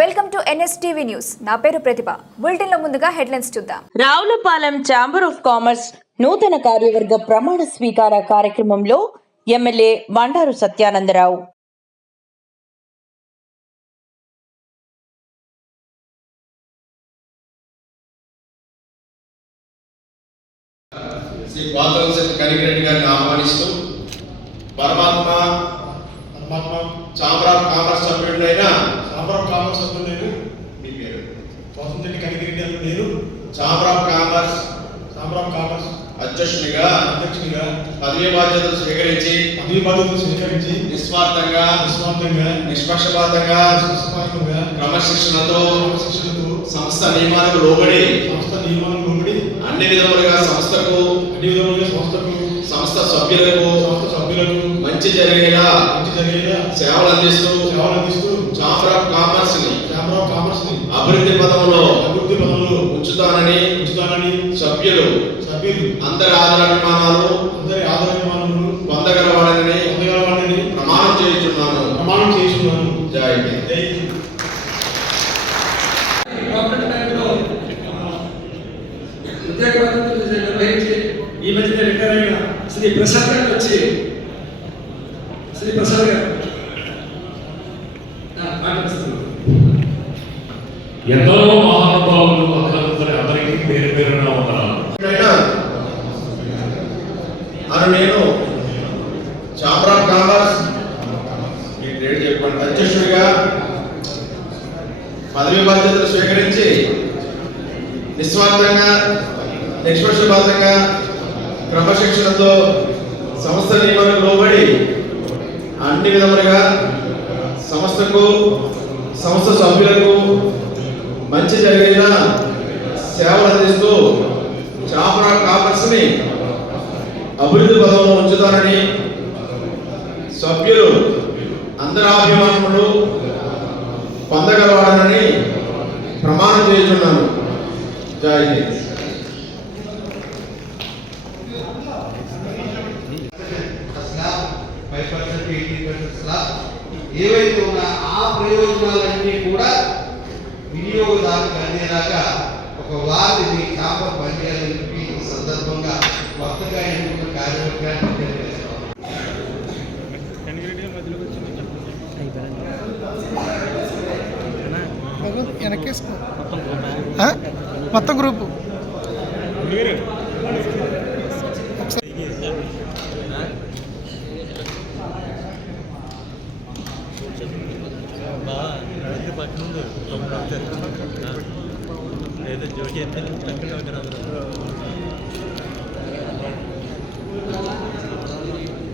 Welcome to NSTV news. నా పేరు ప్రతిభ. బులెటిన్లో ముందుగా హెడ్లైన్స్ చూద్దాం. రావులపాలెం ఛాంబర్ ఆఫ్ కామర్స్ నూతన కార్యవర్గ ప్రమాణ స్వీకార కార్యక్రమంలో ఎమ్మెల్యే బండారు సత్యానందరావు. శ్రీ పాత్రశెట్టి కనిగిరెడ్డి గారిని ఆహ్వానిస్తూ పరమాత్మ పరమాత్మ చామరా కామర్స్ సభ్యుడైన కామర్స్ సభ్యులు నేను మీ పేరు? వసంతరెడ్డి కనిగిరెడ్డి అని నేను చామరా కామర్స్. సాంబరం కామర్స్. అధ్యక్షునిగా అధ్యక్షుడిగా పదవి బాధ్యతలు స్వీకరించి పదవి బాధ్యతలు స్వీకరించి నిస్వార్థంగా నిస్వార్థంగా నిష్పక్షపాతంగా నిష్పక్షపాతంగా క్రమశిక్షణతో క్రమశిక్షణతో సంస్థ నియమాలకు లోబడి సంస్థ నియమాలను లోబడి అన్ని విధములుగా సంస్థకు అన్ని విధములుగా సంస్థకు సంస్థ సభ్యులకు సంస్థ సభ్యులకు మంచి జరిగేలా మంచి జరిగేలా సేవలు అందిస్తూ సేవలు అందిస్తూ చామరా కామర్స్ని ఛాంబర్ ఆఫ్ కామర్స్ని అభివృద్ధి పదంలో అభివృద్ధి పదంలో ఉంచుతానని ఉంచుతానని సభ్యులు సభ్యులు అందరి ఆదరాభిమానాలు అందరి ఆదరణమానములు పొందగలవాడని పొందగలవాడిని ప్రమాణం చేయుచున్నాను. ప్రమాణం చేస్తున్నాను జై హింద్. జై ఈ మధ్యన రిటైర్ అయిన శ్రీ ప్రసాద్ గారు వచ్చి శ్రీ ప్రసాద్ గారు. ఎందరో మహానుభావులు అక్కడ అందరికీ పేరు పేరున అయినా అను నేను చాంబర్ ఆఫ్ కామర్స్ చెప్పండి అధ్యక్షుడిగా పదవి బాధ్యతలు స్వీకరించి నిస్వార్థంగా నిష్పక్షపాతంగా క్రమశిక్షణతో సంస్థ నియమాలకు లోబడి అన్ని విధములుగా సంస్థకు సంస్థ సభ్యులకు మంచి జరిగిన సేవలు అందిస్తూ చాపరా కాపర్స్ని అభివృద్ధి పదంలో ఉంచుతారని సభ్యులు అందరి అభిమానులు పొందగలవాడనని ప్రమాణం చేస్తున్నాను జై స్లాబ్ ఏవైతే ఉన్నా ఆ ప్రయోజనాలన్నీ కూడా వినియోగదారులకు అందేలాగా ఒక వారిని కాపర్ పనిచేయాలని చెప్పి ఈ సందర్భంగా కొత్తగా ఎన్నుకున్న కార్యవర్గాన్ని వెనకేసుకో? మొత్తం గ్రూపు ఏదో జోకి ఎత్తే పక్కన ఉంటారు